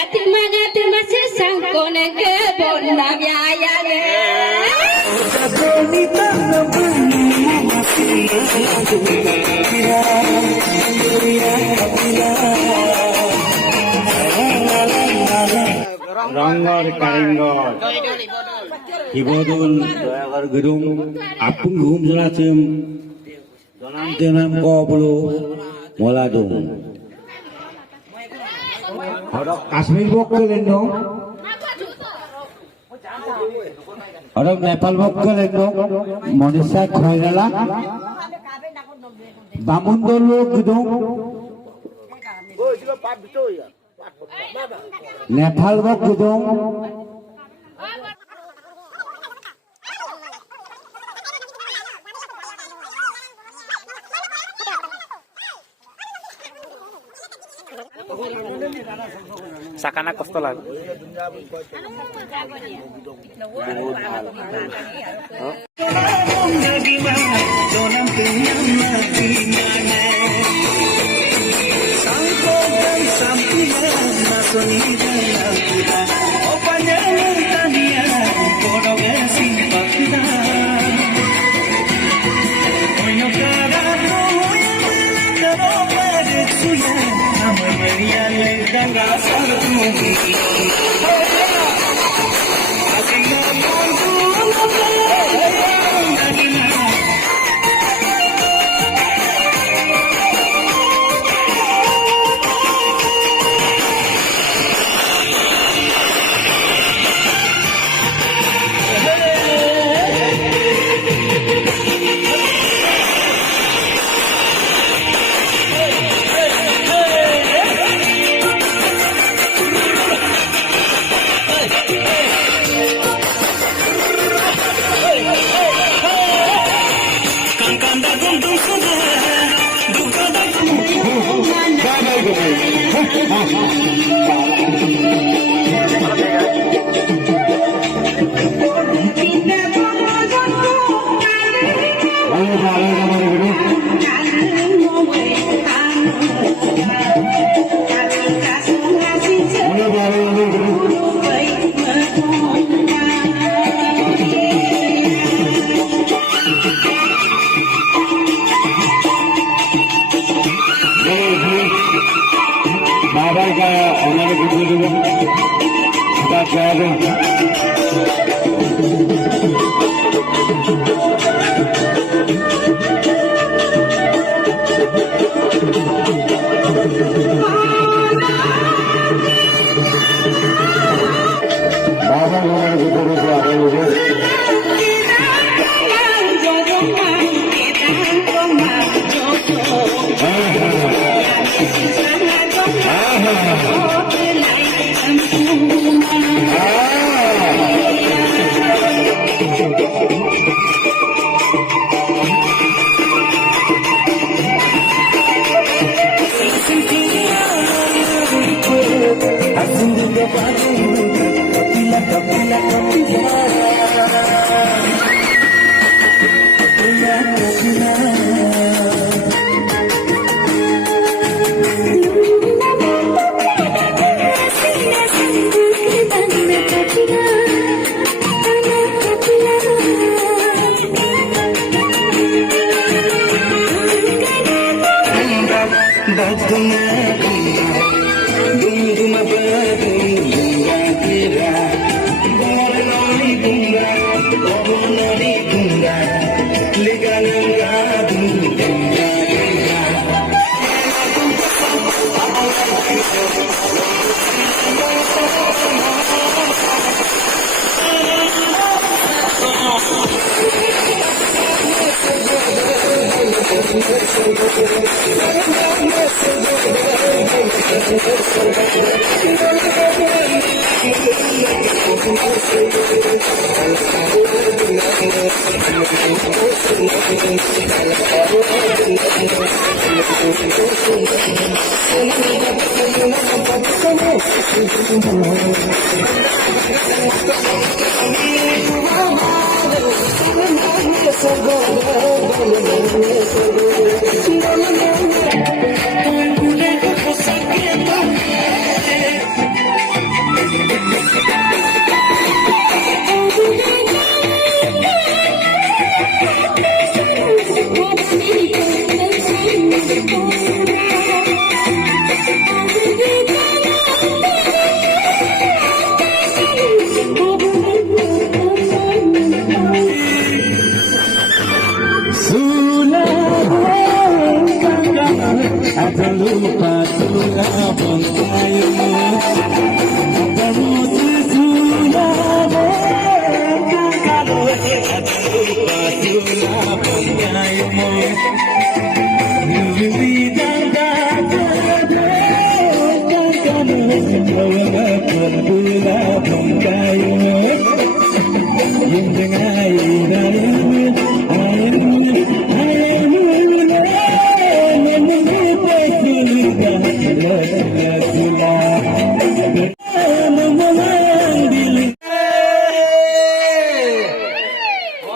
Atima sesang kone ke bonam ya ge. Ranggar karinggar, ibadun doyagar gedung, apung gum jelasim, donam tenam koplo, moladung. Ada Kashmir bokkel dong, ada Nepal bokkel dong, Malaysia Khairala, Bamundolo gedung. Nepal bok gedung Sakana কষ্ট লাগে बाबा का हमारे बुजुर्ग का ख्याल बाबा हमारे बुजुर्ग से आगे मुझे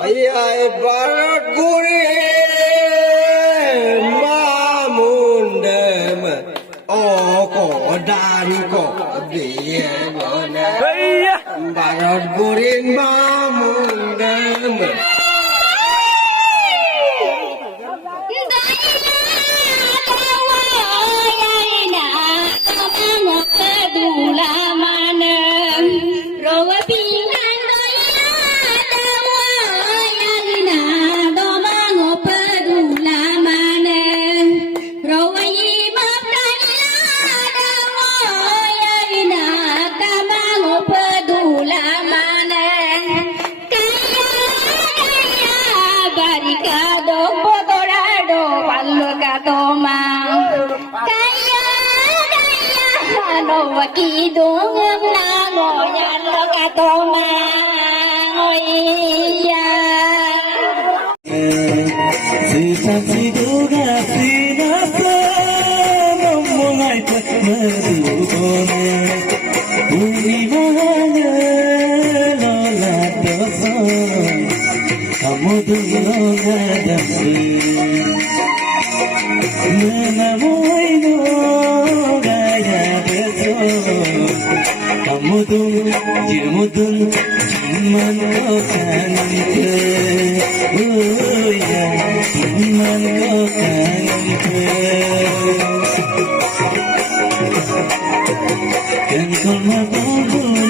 Ayay barat guri mamundem ko dari ko biye ngona barat guri mamundem Kidung na ngoyan lo katoma oya Sisa siduga sinapa memulai merukone bumi mahanya lola dosa kamu dulu ngadasi menamui no gaya betul kamu tuh jemutun cuman kau kangen ke oh ya cuman kau kangen ke kan kau mau